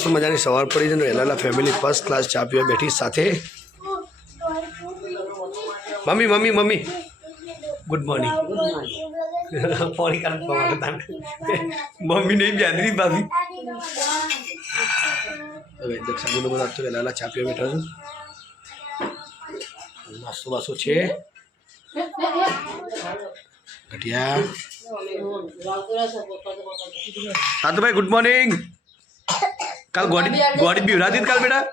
મસ્ત મજાની સવાર પડી છે ને વહેલા ફેમિલી ફર્સ્ટ ક્લાસ ચા પીવા બેઠી સાથે mummy mummy mummy good morning phone કર મમ્મી નહીં બેદરી ભાભી હવે દક્ષાબુનો બધા તો વહેલા ચા પીવા બેઠા છું નાસ્તો બાસ્તો છે ઘટિયા સાતુભાઈ ગુડ મોર્નિંગ કાલ ગોડી બીવરાતી કાલ બેટા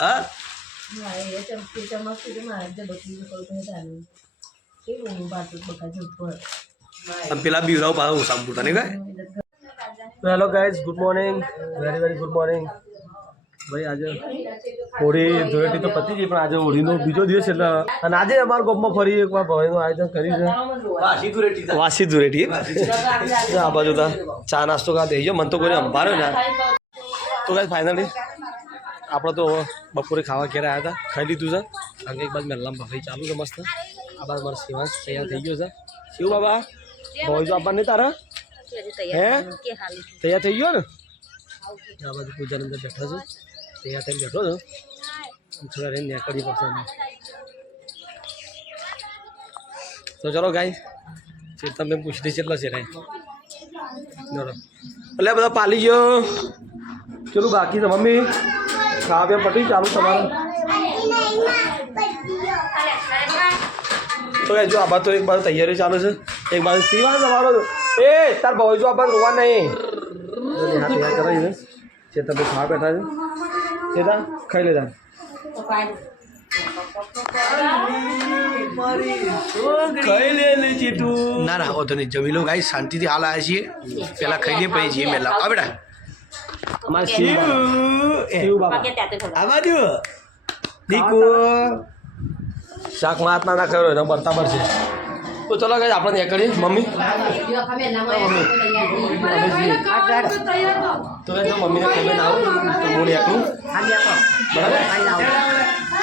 હા પેલા બીવરાવ પાછા ઉસામ પૂરતા નહીં કાંઈ hello guys good morning very very good morning ભાઈ આજે હોળી ધૂળેટી તો પતી ગઈ પણ આજે હોળીનો બીજો દિવસ એટલે અને આજે અમારા ગામમાં ફરી એકવાર ભવાઈનું આયોજન કર્યું છે વાસી ધૂળેટી આ બાજુ ચા નાસ્તો કા દઈ ગયો મને તો કોઈ અંભાર્યો ને તો ગાઈઝ ફાઇનલી આપણે તો બપોરે ખાવા ઘેર આવ્યા હતા ખાઈ લીધું છે કારણ કે એક બાજુ મહેલામાં ભાઈ ચાલુ છે મસ્ત આ બાજુ મારો શિવાંશ તૈયાર થઈ ગયો છે શિવ બાબા ભવાઈ જો આપવા નહીં તારા હે તૈયાર થઈ ગયો ને આ બાજુ પૂજાની અંદર બેઠો છું તૈયાર થઈને બેઠો છો થોડા રહીને નીકળી પડશે તો ચલો ગાય ચેતન મેં પૂછતી કેટલા છે ચલો એટલે બધા પાલી ગયો ચલો બાકી તો મમ્મી ખાવા પીવા પટી ચાલુ તમારે તો જો આ બાજુ તો એક બાજુ તૈયારી ચાલુ છે એક બાજુ સીવા તમારો એ તાર ભાઈ જો આ બાજુ રોવા નહીં હા તૈયાર કરાવી છે ચેતન ભાઈ ખાવા બેઠા છે ચેતન ખાઈ લેતા ના ના ઓતો નહીં જમી લો ગાઈ શાંતિથી હાલ આવ્યા છીએ પેલા ખાઈ લઈએ પછી જઈએ મેલા આ બેટા અમારે શિવ બાબા દીકુ શાક માં હાથ ના કર્યો એનો બરાબર છે તો ચલો ગાઈ આપણે ત્યાં કરીએ મમ્મી તો મમ્મીને ખબર ના આવું તો બોલી એકલું બરાબર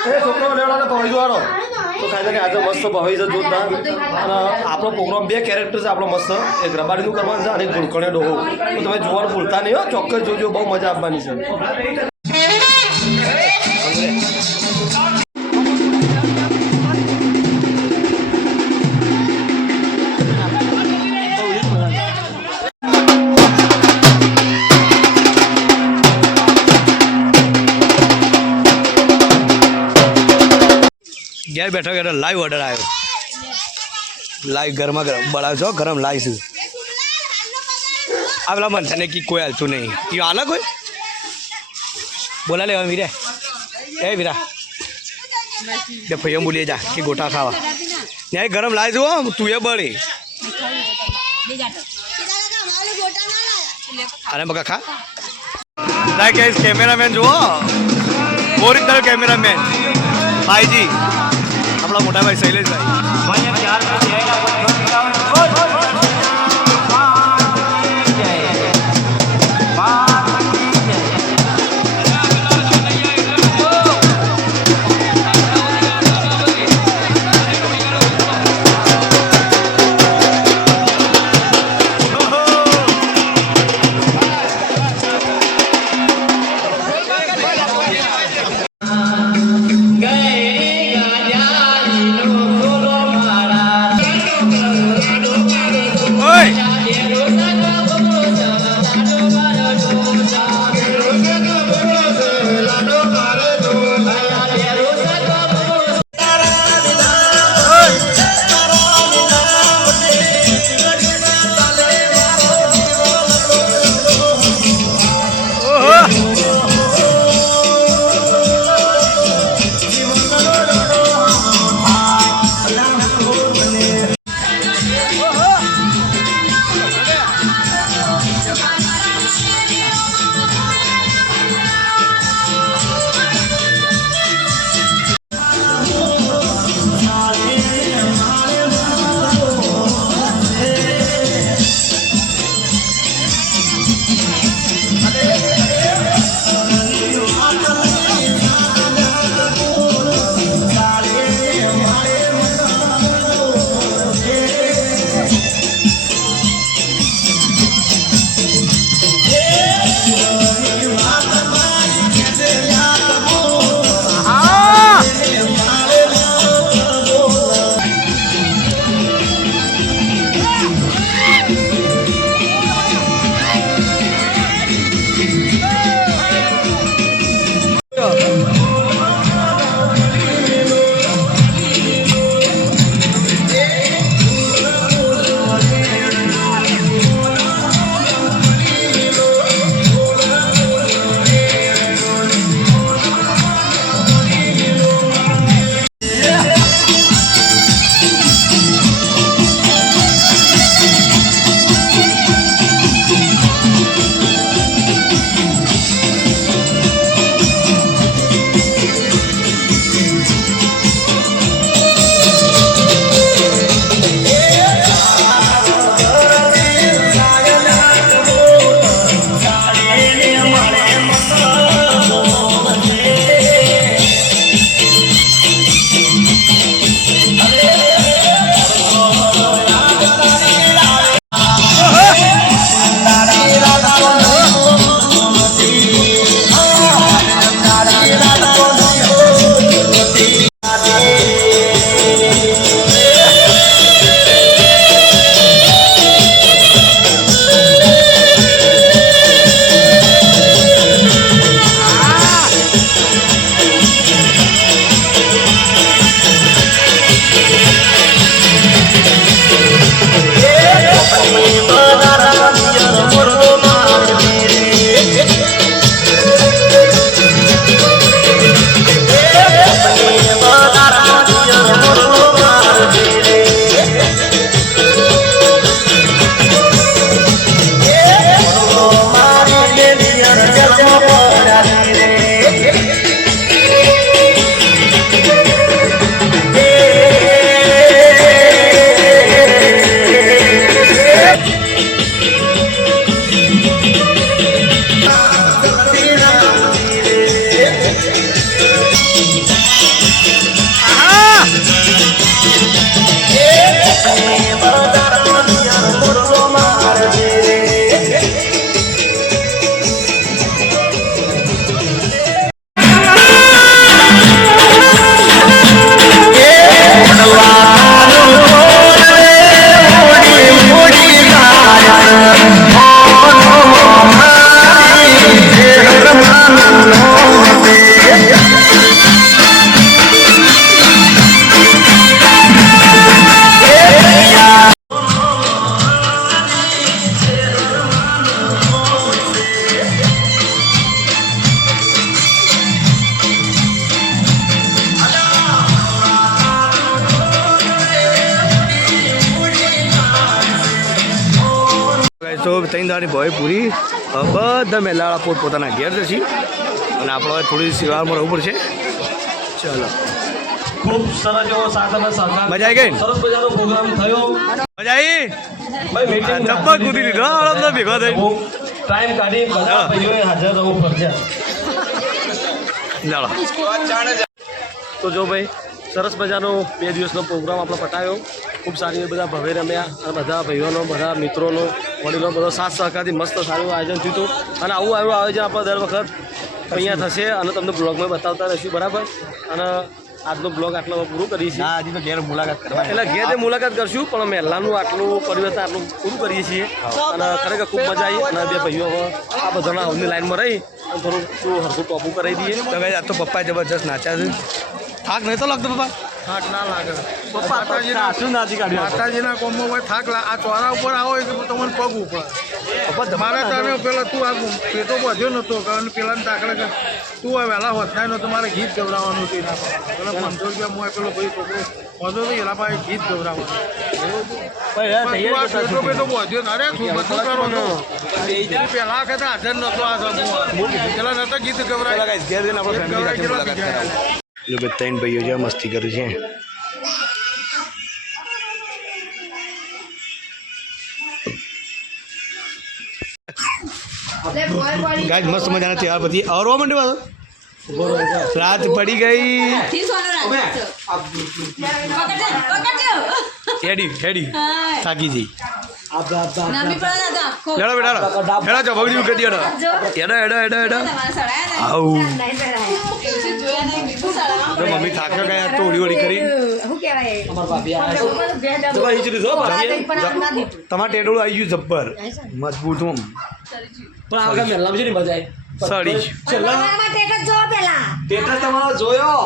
એ છોકરો લેવડાને ભવાઈ જોવાનો તો ખાઈ કે આજે મસ્ત ભવાઈ છે જોરદાર અને આપણો પ્રોગ્રામ બે કેરેક્ટર છે આપણો મસ્ત એક રબાડીનું કરવાનું છે અને એક ગુલકણે ડોહો તો તમે જોવાનું ભૂલતા નહીં હો ચોક્કસ જોજો બહુ મજા આવવાની છે ઘેર બેઠો બેઠો લાઈવ ઓર્ડર આવ્યો લાઈવ ગરમા ગરમ બનાવ છો ગરમ લાઈવ છું આ પેલા મને ને કોઈ હાલતું નહીં એ હાલ કોઈ બોલા લેવા વીરે એ વીરા બે ભાઈઓ બોલીએ જા કે ગોટા ખાવા ત્યાં ગરમ લાવી જુઓ તું એ બળી અરે બકા ખા કેમેરામેન જુઓ ઓરિજિનલ કેમેરામેન ભાઈજી આપણા મોટા ભાઈ શૈલેષભાઈ ત્રણ દાવાની ભોય પૂરી બધા મેલાવાળા પોતપોતાના ઘેર જશે અને આપણે થોડી સેવામાં રહેવું પડશે. ચાલો ખૂબ સરસ એવો સાથ અને સહકાર. મજા આવી ગઈ. સરસ મજાનો પ્રોગ્રામ થયો. મજા આવી ભાઈ. મીટિંગ જબ્બર કૂદી લીધો આળમનો ભેગો થઈ. ટાઈમ કાઢી બધા ભાઈઓએ હાજર રહેવું ફરજિયાત. ચાલો તો જો ભાઈ સરસ મજાનો 2 દિવસનો પ્રોગ્રામ આપણે પટાયો. ખૂબ સારી બધા ભવે રમ્યા અને બધા ભાઈઓનો બધા મિત્રોનો વડીલો બધો સાથ સહકારથી મસ્ત સારું આયોજન થયું હતું. અને આવું આયોજન આપણે દર વખત અહીંયા થશે અને તમને બ્લોગમાં બતાવતા રહીશું. બરાબર. અને આજનો બ્લોગ આટલો પૂરું કરીએ છીએ. હજી તો ઘેર મુલાકાત કરવા એટલે ઘેર મુલાકાત કરશું પણ મહેલાનું આટલું પરિવર્તન આટલું પૂરું કરીએ છીએ. અને ખરેખર ખૂબ મજા આવી. અને 2 ભાઈઓ આ બધાના હવની લાઈનમાં રહી અને થોડું હરખું ટોપું કરાવી દઈએ. તો ભાઈ આ તો પપ્પા જબરજસ્ત નાચ્યા છે. થાક નહીં તો લાગતો પપ્પા? થાક ના લાગે. શું નાચી કાઢ્યું માતાજીના કોમમાં ભાઈ થાક આ ચોરા ઉપર આવો એટલે તમને પગ ઉપર મારે તને પેલા તું આ પેટો બધ્યો નતો કારણ પેલા દાખલે કે તું આ વહેલા વધનાય નતો મારે ગીત ગવડાવવાનું હતું એના પેલા 500 રૂપિયા મોય પેલો ભાઈ છોકરો વધો તો એના પાસે ગીત ગવડાવવાનું પેટો બધ્યો ના રે શું બધું કરો છો પેલા વખતે હાજર નતો આ પેલા નતા ગીત ગવડાવ્યા. જો બે 3 ભાઈઓ છે મસ્તી કરે છે. ગાઈસ મસ્ત મજાના તહેવાર પછી આવવા માંડ્યો રાત પડી ગઈ. હેડી હેડી થાકી જઈ. હેડો બેટા હેડો જો ભગડી કરી હેડો હેડો હેડો હેડો હેડો આવું. મમ્મી થાક્યો ગયા તો ઓળી ઓળી કરી. તમારે ટેડોળું આવી ગયું જબ્બર મજબૂત. હું પણ આ વખત મેલામાં છે ને મજા આવી. સડી તમારો જોયો